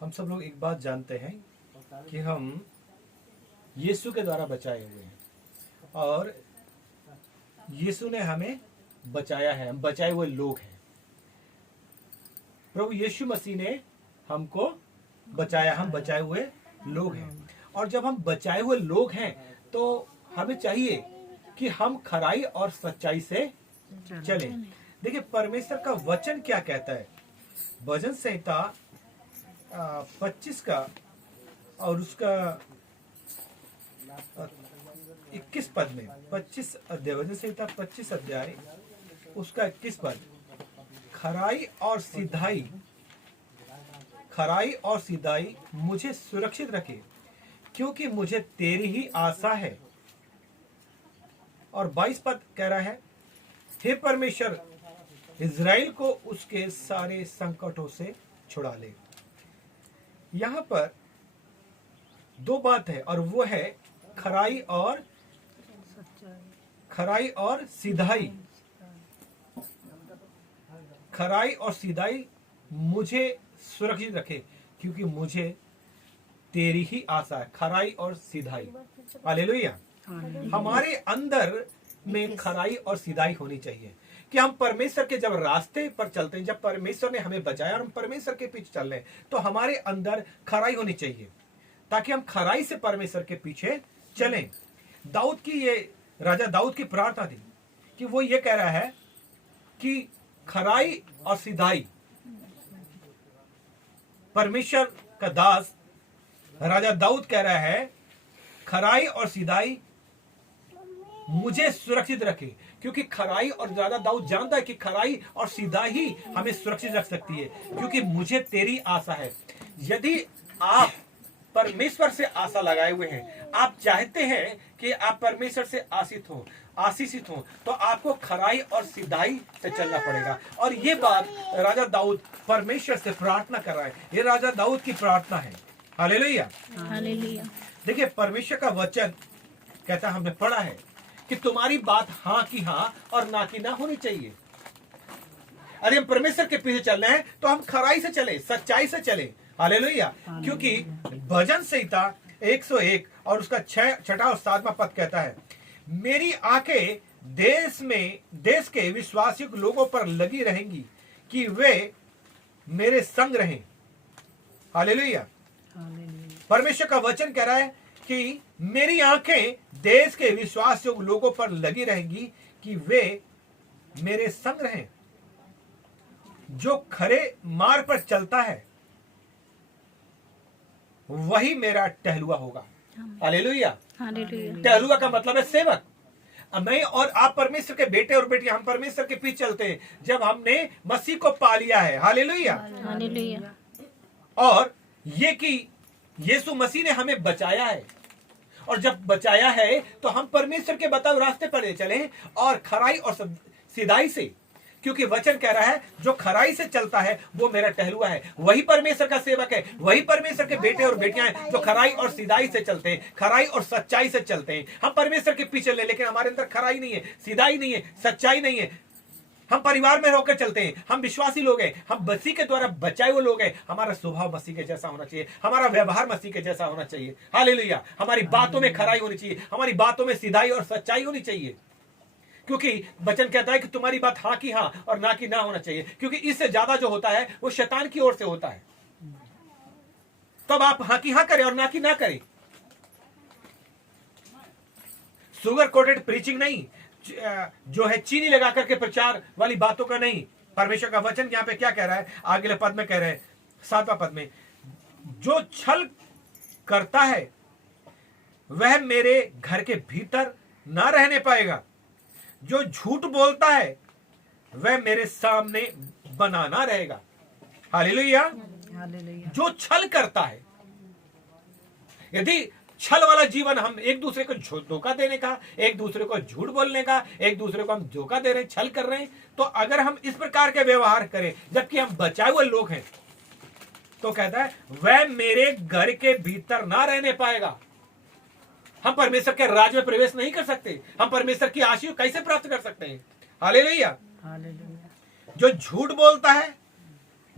हम सब लोग एक बात जानते हैं कि हम यीशु के द्वारा बचाए हुए हैं और यीशु ने हमें बचाया है। हम बचाए हुए लोग हैं। प्रभु यीशु मसीह ने हमको बचाया, हम बचाए हुए लोग हैं। और जब हम बचाए हुए लोग हैं तो हमें चाहिए कि हम खराई और सच्चाई से चलें। देखिए परमेश्वर का वचन क्या कहता है। भजन संहिता 25 का और उसका 21 पद में, 25 अध्याय, भजन संहिता 25 अध्याय उसका 21 पद, खराई और सीधाई मुझे सुरक्षित रखे, क्योंकि मुझे तेरी ही आशा है। और 22 पद कह रहा है, हे परमेश्वर इज़राइल को उसके सारे संकटों से छुड़ा ले। यहां पर दो बात है और वो है खराई और सीधाई। खराई और सीधाई मुझे सुरक्षित रखे, क्योंकि मुझे तेरी ही आशा है। खराई और सीधाई, हालेलुया। हमारे अंदर में खराई और सीधाई होनी चाहिए कि हम परमेश्वर के जब रास्ते पर चलते हैं, जब परमेश्वर ने हमें बचाया और हम परमेश्वर के पीछे चल रहे हैं, तो हमारे अंदर खराई होनी चाहिए ताकि हम खराई से परमेश्वर के पीछे चलें। दाऊद की ये राजा दाऊद की प्रार्थना थी कि वो ये कह रहा है कि खराई और सीधाई, परमेश्वर का दास राजा दाऊद कह रहा है खराई और सीधाई मुझे सुरक्षित रखे, क्योंकि खराई और ज्यादा दाऊद जानता है कि खराई और सीधाई ही हमें सुरक्षित रख सकती है, क्योंकि मुझे तेरी आशा है। यदि आप परमेश्वर से आशा लगाए हुए हैं, आप चाहते हैं कि आप परमेश्वर से आशीषित हो, तो आपको खराई और सीधाई से चलना पड़ेगा। और ये बात राजा दाऊद परमेश्वर से प्रार्थना कर रहा है। ये राजा दाऊद की प्रार्थना है। Hallelujah, hallelujah. देखिए परमेश्वर का वचन कहता है, हमने पढ़ा है कि तुम्हारी बात हाँ की हाँ और ना की ना होनी चाहिए। अरे हम परमेश्वर के पीछे चल रहे हैं तो हम खराई से चले, सच्चाई से चले। हालेलुया। क्योंकि भजन संहिता 101 और उसका 6 और 7वां पद कहता है, मेरी आंखें देश के विश्वासयोग्य लोगों पर लगी रहेंगी कि वे मेरे संग रहें। हालेलुया। परमेश्वर का वचन कह रहा है कि मेरी आंखें देश के विश्वासयोग्य लोगों पर लगी रहेंगी कि वे मेरे संग रहें। जो खरे मार्ग पर चलता है वही मेरा टहलुआ होगा। हालेलुया। टहलुआ का मतलब है सेवक। मैं और आप परमेश्वर के बेटे और बेटियां, हम परमेश्वर के पीछे चलते हैं जब हमने मसीह को पा लिया है। हालेलुया। और ये कि यीशु मसीह ने हमें बचाया है, और जब बचाया है तो हम परमेश्वर के बताए रास्ते पर चले और खराई और सीधाई से, क्योंकि वचन कह रहा है जो खराई से चलता है वो मेरा टहलुआ है। वही परमेश्वर का सेवक है, वही परमेश्वर के बेटे और बेटियां हैं जो खराई और सीधाई से चलते हैं, खराई और सच्चाई से चलते हैं। हम परमेश्वर के पीछे ले, लेकिन हमारे अंदर खराई नहीं है, सीधाई नहीं है, सच्चाई नहीं है। हम परिवार में होकर चलते हैं, हम विश्वासी लोग हैं, हम मसीह के द्वारा बचाए हुए लोग हैं। हमारा स्वभाव मसीह के जैसा होना चाहिए, हमारा व्यवहार मसीह के जैसा होना चाहिए। हालेलुया। हमारी बातों में खराई होनी चाहिए, हमारी बातों में सीधाई और सच्चाई होनी चाहिए, क्योंकि वचन कहता है कि तुम्हारी बात हाँ की हाँ और ना की ना होना चाहिए, क्योंकि इससे ज्यादा जो होता है वो शैतान की ओर से होता है। तब आप हाँ की हाँ करें और ना की ना करें। सुगर कोटेड प्रीचिंग नहीं, जो है चीनी लगा करके प्रचार वाली बातों का नहीं। परमेश्वर का वचन यहाँ पे क्या कह रहा है, अगले पद में कह रहे हैं, 7वां पद में, जो छल करता है वह मेरे घर के भीतर ना रहने पाएगा, जो झूठ बोलता है वह मेरे सामने बनाना रहेगा। हालेलुया। जो छल करता है, यदि छल वाला जीवन, हम एक दूसरे को धोखा देने का, एक दूसरे को झूठ बोलने का, एक दूसरे को हम धोखा दे रहे हैं, छल कर रहे हैं, तो अगर हम इस प्रकार के व्यवहार करें जबकि हम बचाए हुए लोग हैं, तो कहता है वह मेरे घर के भीतर ना रहने पाएगा। हम परमेश्वर के राज में प्रवेश नहीं कर सकते, हम परमेश्वर की आशीष कैसे प्राप्त कर सकते हैं। हालेलुया। जो झूठ बोलता है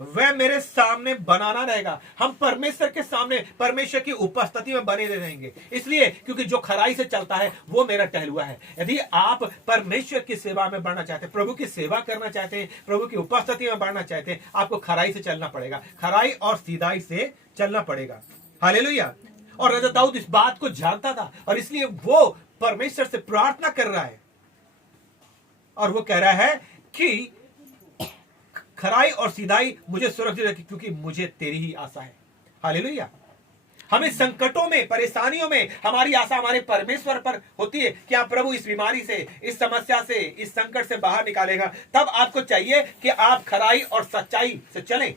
वह मेरे सामने बनाना रहेगा। हम परमेश्वर के सामने, परमेश्वर की उपस्थिति में बने रहेंगे, इसलिए क्योंकि जो खराई से चलता है वो मेरा टहलुआ है। यदि आप परमेश्वर की सेवा में बढ़ना चाहते हैं, प्रभु की सेवा करना चाहते हैं, प्रभु की उपस्थिति में बढ़ना चाहते हैं, आपको खराई से चलना पड़ेगा, खराई और सीधाई से चलना पड़ेगा। हालेलुया। और राजा दाऊद इस बात को जानता था और इसलिए वो परमेश्वर से प्रार्थना कर रहा है और वो कह रहा है कि खराई और सीधाई मुझे सुरक्षित रखी, क्योंकि मुझे तेरी ही आशा है। हालेलुया। हमें संकटों में, परेशानियों में हमारी आशा हमारे परमेश्वर पर होती है कि आप प्रभु इस बीमारी से, इस समस्या से, इस संकट से बाहर निकालेगा। तब आपको चाहिए कि आप खराई और सच्चाई से चलें।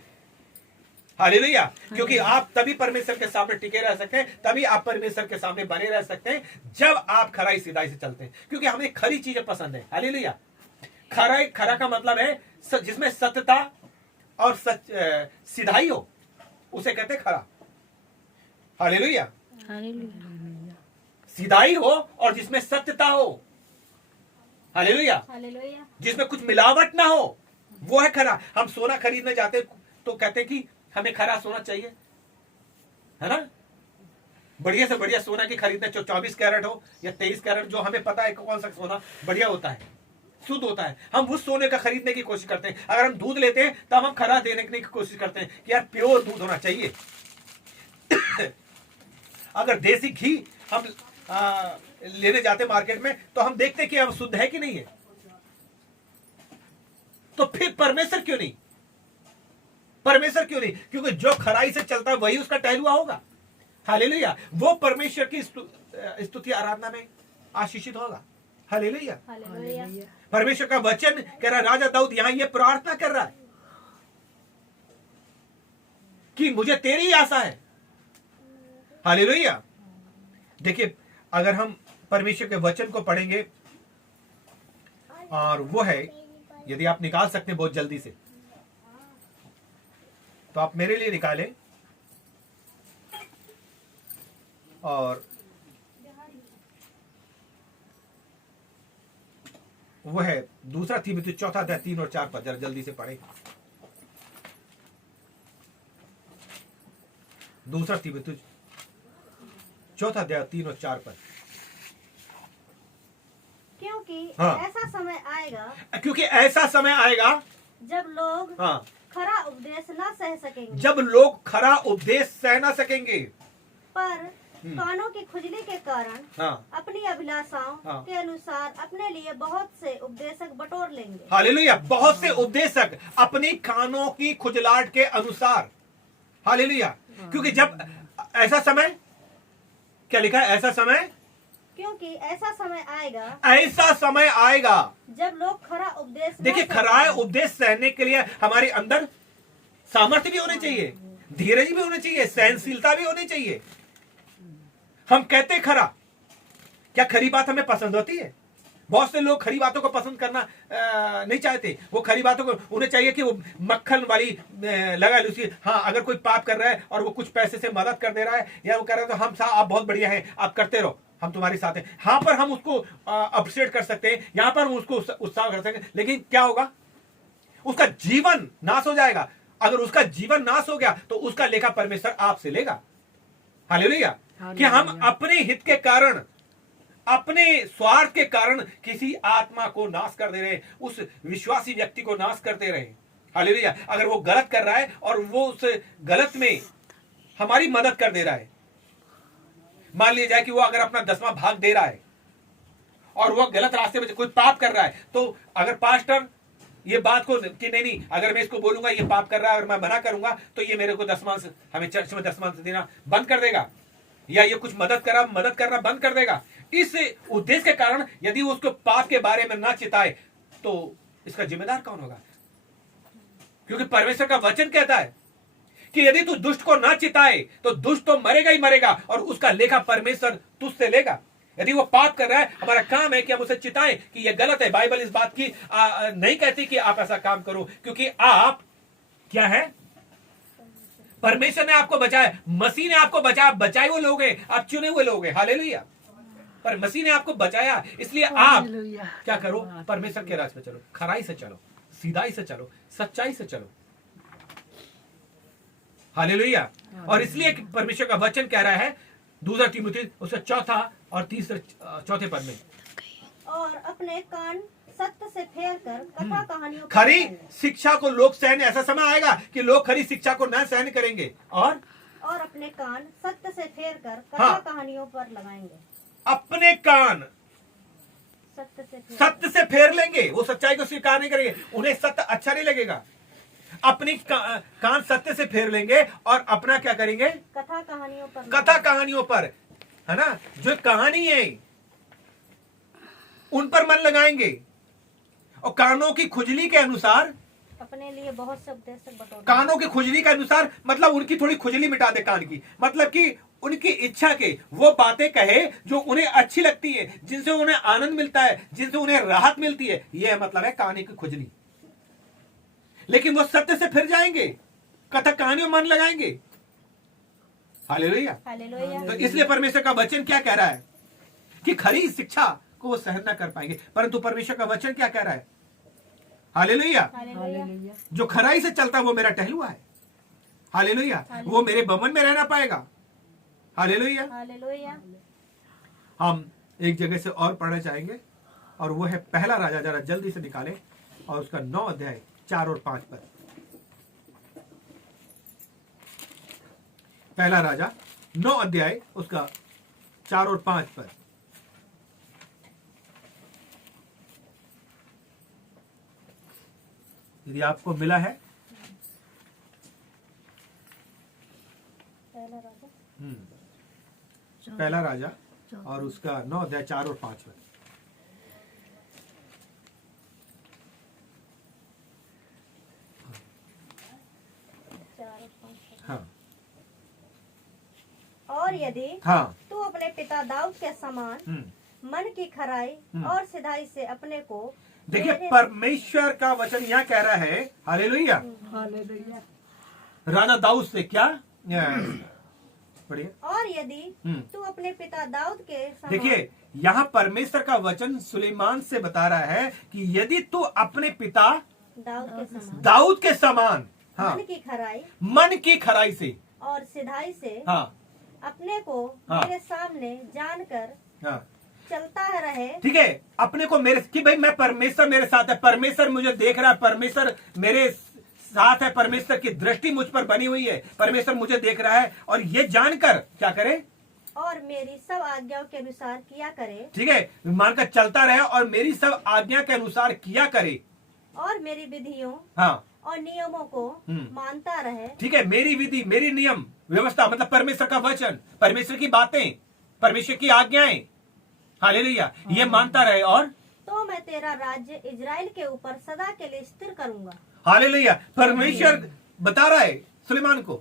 हालेलुया। क्योंकि आप तभी परमेश्वर के सामने टिके रह सकते हैं, तभी आप परमेश्वर के सामने बने रह सकते हैं जब आप खराई सीधाई से चलते हैं, क्योंकि हमें खरी चीजें पसंद है। हालेलुया। खराई, खरा का मतलब है जिसमें सत्यता और सीधाई हो, उसे कहते हैं खरा। हालेलुया। सीधाई हो और जिसमें सत्यता हो। हालेलुया। जिसमें कुछ मिलावट ना हो, वो है खरा। हम सोना खरीदने जाते तो कहते हैं कि हमें खरा सोना चाहिए, है ना। बढ़िया से बढ़िया सोना की खरीदना, 24 कैरेट हो या 23 कैरेट, जो हमें पता है कौन सा सोना बढ़िया होता है, शुद्ध होता है, हम उस सोने का खरीदने की कोशिश करते हैं। अगर हम दूध लेते हैं तब हम खरा देने की कोशिश करते हैं कि यार प्योर दूध होना चाहिए। अगर देसी घी हम लेने जाते मार्केट में तो हम देखते हैं कि अब शुद्ध है कि नहीं है। तो फिर परमेश्वर क्यों नहीं? परमेश्वर क्यों नहीं? क्योंकि जो खराई से चलता है वही उसका टहलुआ होगा। हालेलुया। वो परमेश्वर की स्तुति आराधना में आशीषित होगा। हालेलुया। परमेश्वर का वचन कह रहा है, राजा दाऊद यहां ये प्रार्थना कर रहा है कि मुझे तेरी आशा है। हालेलुया। देखिए, अगर हम परमेश्वर के वचन को पढ़ेंगे, और वो है, यदि आप निकाल सकते हैं बहुत जल्दी से तो आप मेरे लिए निकालें, और वो है दूसरा तीमुथियुस 4 अध्याय 3 और 4 पद, जरा जल्दी से पढ़ें। दूसरा तीमुथियुस 4 अध्याय 3 और 4 पद। ऐसा समय आएगा, क्योंकि ऐसा समय आएगा जब लोग खरा उपदेश न सह सकेंगे, जब लोग खरा उपदेश सह न सकेंगे, पर कानों की खुजली के कारण अपनी अभिलाषाओं के अनुसार अपने लिए बहुत से उपदेशक बटोर लेंगे। हालेलुया। बहुत से उपदेशक अपनी कानों की खुजलाहट के अनुसार। हालेलुया। क्योंकि जब ऐसा समय, क्या लिखा है? ऐसा समय, क्योंकि ऐसा समय आएगा, ऐसा समय आएगा जब लोग खरा उपदेश, देखिए, खरा उपदेश सहने के लिए हमारे अंदर सामर्थ्य भी होनी चाहिए, धीरज भी होनी चाहिए, सहनशीलता भी होनी चाहिए। हम कहते खरा, क्या खरी बात हमें पसंद होती है? बहुत से लोग खरी बातों को पसंद करना नहीं चाहते। वो खरी बातों को, उन्हें चाहिए कि वो मक्खन वाली लगा ली। हाँ, अगर कोई पाप कर रहा है और वो कुछ पैसे से मदद कर दे रहा है या वो कर रहा है, तो हम साहब आप बहुत बढ़िया हैं, आप करते रहो, हम तुम्हारे साथ हैं। यहाँ पर हम उसको अप्रिशिएट कर सकते हैं, यहाँ पर हम उसको उत्साह कर सकते हैं, लेकिन क्या होगा? उसका जीवन नाश हो जाएगा। अगर उसका जीवन नाश हो गया तो उसका लेखा परमेश्वर आपसे लेगा। हालेलुया। कि हम अपने हित के कारण, अपने स्वार्थ के कारण किसी आत्मा को नाश कर दे रहे हैं, उस विश्वासी व्यक्ति को नाश करते रहे। हालेलुया। अगर वो गलत कर रहा है और वो उस गलत में हमारी मदद कर दे रहा है, मान लिया जाए कि वो अगर अपना 10वां भाग दे रहा है और वो गलत रास्ते में कोई पाप कर रहा है, तो अगर पास्टर ये बात को कि नहीं, अगर मैं इसको बोलूंगा ये पाप कर रहा है और मैं मना करूंगा तो ये मेरे को 10वां, हमें चर्च में 10वां देना बंद कर देगा, या ये कुछ मदद करना बंद कर देगा। इस उद्देश्य के कारण यदि वो उसको पाप के बारे में ना चिताए तो इसका जिम्मेदार कौन होगा? क्योंकि परमेश्वर का वचन कहता है कि यदि तू दुष्ट को ना चिताए तो दुष्ट तो मरेगा ही मरेगा और उसका लेखा परमेश्वर तुझसे लेगा। यदि वो पाप कर रहा है, हमारा काम है कि हम उसे चिताएं कि ये गलत है। बाइबल इस बात की नहीं कहती कि आप ऐसा काम करो, क्योंकि आप क्या है? परमेश्वर ने आपको बचाया, मसीह ने आपको बचाया। बचाए वो लोग हैं, आप चुने हुए लोग हैं। हालेलुया। पर मसीह ने आपको बचाया, इसलिए आप क्या करो? परमेश्वर के रास्ते पे चलो, खराई से चलो, सीधाई से चलो, सच्चाई से चलो। हालेलुया। और इसलिए परमेश्वर का वचन कह रहा है दूसरा तीमुथी उसका चौथे पद में, और अपने कान सत्य से फेर कर कथा कहानियों पर खरी लगाएंगे। शिक्षा को लोग सहन, ऐसा समय आएगा कि लोग खरी शिक्षा को न सहन करेंगे और अपने कान सत्य से फेर कर कथा हाँ। कहानियों पर लगाएंगे। अपने कान सत्य से फेर लेंगे, वो सच्चाई को स्वीकार नहीं करेंगे, उन्हें सत्य अच्छा नहीं लगेगा। अपनी कान सत्य से फेर लेंगे और अपना क्या करेंगे, कथा कहानियों पर, है ना, जो कहानी है उन पर मन लगाएंगे और कानों की खुजली के अनुसार अपने लिए बहुत से उपदेशक बटोर। कानों की खुजली के अनुसार मतलब उनकी थोड़ी खुजली मिटा दे कान की, मतलब कि उनकी इच्छा के वो बातें कहे जो उन्हें अच्छी लगती है, जिनसे उन्हें आनंद मिलता है, जिनसे उन्हें राहत मिलती है, यह मतलब है कान की खुजली। लेकिन वो सत्य से फिर जाएंगे, कथा कहानियों मन लगाएंगे। हालेलुया। तो इसलिए परमेश्वर का वचन क्या कह रहा है कि खरी शिक्षा को वो सहन न कर पाएंगे, परंतु परमेश्वर का वचन क्या कह रहा है, हालेलुया, जो खराई से चलता है वो मेरा टहलुआ है। हालेलुया। वो मेरे भवन में रहना पाएगा। हालेलुया। हम एक जगह से और पढ़ना चाहेंगे और वो है पहला राजा, जरा जल्दी से निकाले, और उसका 9 अध्याय 4 और 5 पद। पहला राजा 9 अध्याय उसका 4 और 5 पद। यदि आपको मिला है पहला राजा और उसका 9 अध्याय 4 और 5 पद। हाँ। और यदि हाँ। तू अपने पिता दाऊद के समान मन की खराई और सिधाई से अपने को, देखिए परमेश्वर का वचन यहाँ कह रहा है, हालेलुया, राजा दाऊद से क्या पढ़िए। और यदि तू अपने पिता दाऊद के समान, देखिए यहाँ परमेश्वर का वचन सुलेमान से बता रहा है कि यदि तू अपने पिता दाऊद के समान हाँ, मन की खराई से और सिधाई से हाँ, अपने को मेरे सामने जानकर हाँ, चलता रहे। ठीक है, अपने को मेरे कि भाई मैं परमेश्वर मेरे साथ है, परमेश्वर मुझे देख रहा है, परमेश्वर मेरे साथ है, परमेश्वर की दृष्टि मुझ पर बनी हुई है, परमेश्वर मुझे देख रहा है, और ये जानकर क्या करे, और मेरी सब आज्ञाओं के अनुसार किया करे। ठीक है, मानकर चलता रहे और मेरी सब आज्ञा के अनुसार किया करे, और मेरी विधियों हाँ और नियमों को मानता रहे। ठीक है, मेरी विधि, मेरी नियम व्यवस्था, मतलब परमेश्वर का वचन, परमेश्वर की बातें, परमेश्वर की आज्ञाएं, हालेलुया, ये मानता रहे, और तो मैं तेरा राज्य इजराइल के ऊपर सदा के लिए स्थिर करूंगा। हालेलुया। परमेश्वर बता रहा है सुलेमान को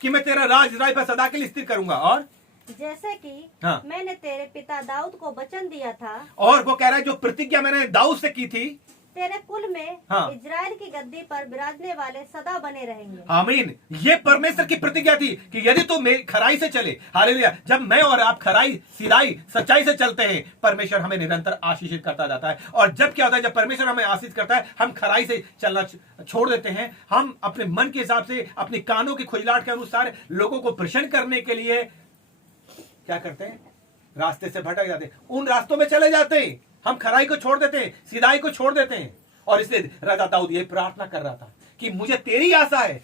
कि मैं तेरा राज इजराइल पर सदा के लिए स्थिर करूंगा, और जैसे कि हाँ, मैंने तेरे पिता दाऊद को वचन दिया था, और वो कह रहा है जो प्रतिज्ञा मैंने दाऊद से की थी, तेरे कुल में हाँ, इजराइल की गद्दी पर विराजने वाले सदा बने रहेंगे। आमीन। ये परमेश्वर की प्रतिज्ञा थी कि यदि तू मेरी खराई से चले, हालेलुया, जब मैं और आप खराई, सिधाई, सच्चाई से चलते हैं, परमेश्वर हमें निरंतर आशीषित करता जाता है। और जब क्या होता है, जब परमेश्वर हमें आशीष करता है, हम खराई से चलना छोड़ देते हैं, हम अपने मन के हिसाब से, अपनी कानों की खुजलाहट के अनुसार लोगों को प्रसन्न करने के लिए क्या करते हैं, रास्ते से भटक जाते हैं, उन रास्तों में चले जाते हैं, हम खराई को छोड़ देते हैं, सिधाई को छोड़ देते हैं। और इसलिए राजा दाऊद ये प्रार्थना कर रहा था कि मुझे तेरी आशा है,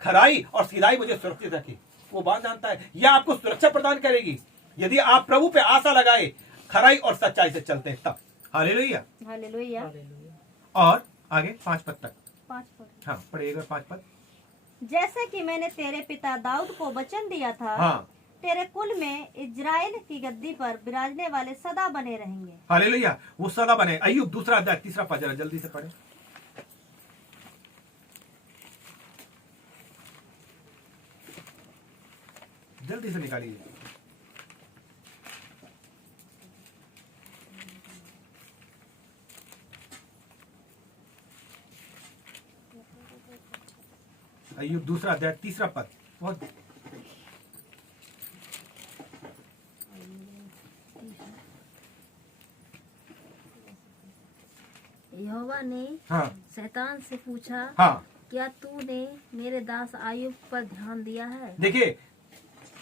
खराई और सिधाई मुझे सुरक्षित रखे। वो बात जानता है, यह आपको सुरक्षा प्रदान करेगी यदि आप प्रभु पे आशा लगाए, खराई और सच्चाई से चलते हैं तब। Hallelujah, hallelujah. और आगे 5 पद तक, 5 पद, हाँ पढ़िएगा 5 पद। जैसे कि मैंने तेरे पिता दाऊद को वचन दिया था, हाँ, तेरे कुल में इजराइल की गद्दी पर विराजने वाले सदा बने रहेंगे। हालेलुया, वो सदा बने। अय्यूब 2 अध्याय 3 पद, जरा जल्दी से पढ़े, जल्दी से निकालिए। अय्यूब 2 अध्याय 3 पद, बहुत यहोवा ने हाँ, शैतान से पूछा, हाँ, क्या तूने मेरे दास आयुब पर ध्यान दिया है? देखिए,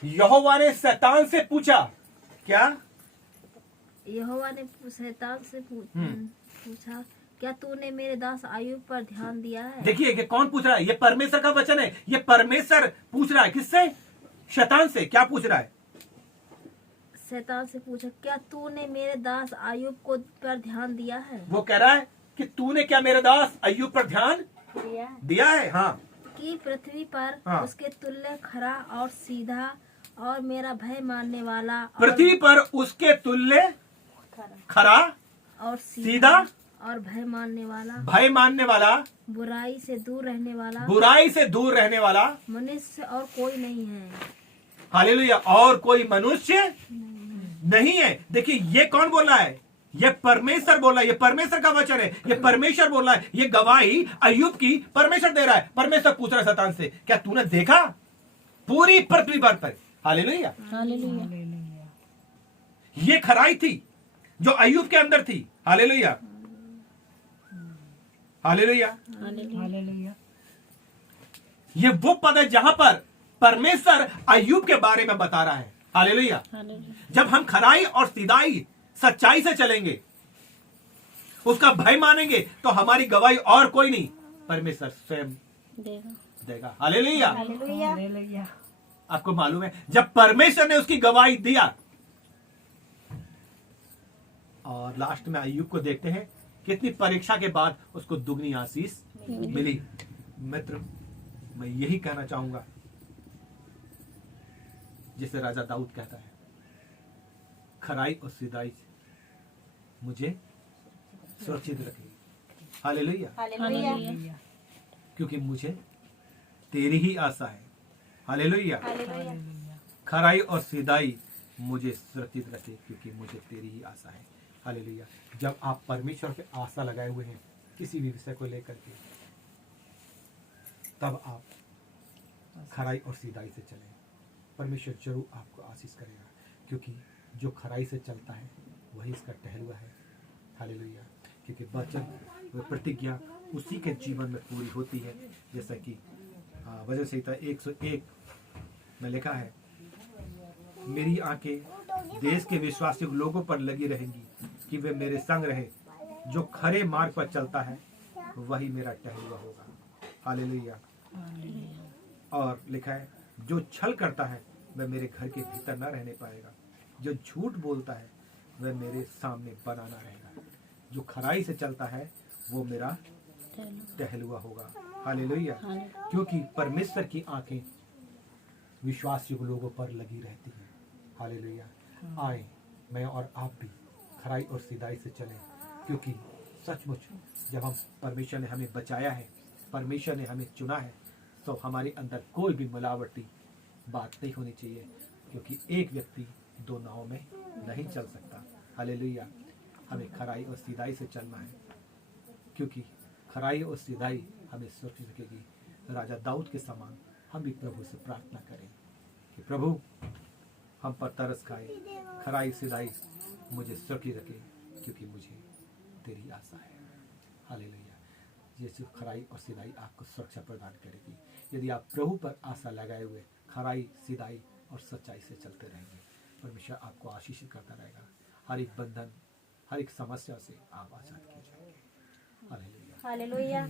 यहोवा ने शैतान से पूछा, क्या? यहोवा ने शैतान से पूछा, क्या तूने मेरे दास आयुब पर ध्यान दिया है? देखिए कि कौन पूछ रहा है? ये परमेश्वर का वचन है। ये परमेश्वर पूछ रहा है, किससे? शैतान से। क्या पूछ रहा है? शैतान से पूछा, क्या तूने मेरे दास आयुब को पर ध्यान दिया है? वो कह रहा है कि तूने क्या मेरे दास अय्यूब पर ध्यान दिया है? हाँ। कि पृथ्वी पर हाँ। उसके तुल्य खरा और सीधा और मेरा भय मानने वाला पृथ्वी पर उसके तुल्य खरा और सीधा और भय मानने वाला बुराई से दूर रहने वाला मनुष्य और कोई नहीं है। हालेलुया। और कोई मनुष्य नहीं है। देखिए, ये कौन बोल रहा है? ये परमेश्वर बोल रहा है। ये परमेश्वर का वचन है। ये परमेश्वर बोल रहा है। ये गवाही अय्यूब की परमेश्वर दे रहा है। परमेश्वर पूछ रहा है शैतान से, क्या तूने देखा पूरी पृथ्वी पर? हालेलुया। ये खराई थी जो अय्यूब के अंदर थी। Hallelujah, hallelujah. ये वो पद है जहां पर परमेश्वर अय्यूब के बारे में बता रहा है। हालेलुया। जब हम खराई और सीधाई सच्चाई से चलेंगे, उसका भय मानेंगे, तो हमारी गवाही और कोई नहीं, परमेश्वर स्वयं देगा। हालेलुया। आपको मालूम है, जब परमेश्वर ने उसकी गवाही दिया, और लास्ट में अय्यूब को देखते हैं कितनी परीक्षा के बाद उसको दुगनी आशीष मिली। मित्र, मैं यही कहना चाहूंगा जिसे राजा दाऊद कहता है, खराई और सीधाई मुझे सुरक्षित रखेगी। हालेलुया। क्योंकि मुझे तेरी ही आशा है। हालेलुया। खराई और सीधाई मुझे सुरक्षित रखे क्योंकि मुझे तेरी ही आशा है। हालेलुया। जब आप परमेश्वर पे आशा लगाए हुए हैं किसी भी विषय को लेकर के, तब आप खराई और सीधाई से चलें। परमेश्वर जरूर आपको आशीष करेगा, क्योंकि जो खराई से चलता है वही इसका टहलुआ है। हालेलुया। क्योंकि वचन व प्रतिज्ञा उसी के जीवन में पूरी होती है, जैसा कि वचन संहिता 101 में लिखा है, मेरी आंखें देश के विश्वासी लोगों पर लगी रहेंगी कि वे मेरे संग रहे। जो खरे मार्ग पर चलता है वही मेरा टहलुआ होगा। हालेलुया। और लिखा है, जो छल करता है वह मेरे घर के भीतर न रहने पाएगा। जो झूठ बोलता है वह मेरे सामने बनाना रहेगा। जो खराई से चलता है वो मेरा टहलुआ होगा। हालेलुया। क्योंकि परमेश्वर की आंखें विश्वासी लोगों पर लगी रहती हैं। हालेलुया। आए मैं और आप भी खराई और सीधाई से चलें, क्योंकि सचमुच जब हम परमेश्वर ने हमें बचाया है, परमेश्वर ने हमें चुना है, तो हमारे अंदर कोई भी मिलावटी बात नहीं होनी चाहिए, क्योंकि एक व्यक्ति दो नाव में नहीं चल सकता। हालेलुया। हमें खराई और सीधाई से चलना है, क्योंकि खराई और सीधाई हमें सुरक्षित रखेगी। राजा दाऊद के समान हम भी प्रभु से प्रार्थना करें कि प्रभु हम पर तरस खाए, खराई सीधाई मुझे सुरक्षित रखे, क्योंकि मुझे तेरी आशा है। हालेलुया। ये सिर्फ खराई और सीधाई आपको सुरक्षा प्रदान करेगी। यदि आप प्रभु पर आशा लगाए हुए खराई सीधाई और सच्चाई से चलते रहेंगे, परमेश्वर आपको आशीषित करता रहेगा। हर एक बंधन, हर एक समस्या से आप आजाद किए जाएंगे। हालेलुया। हालेलुया।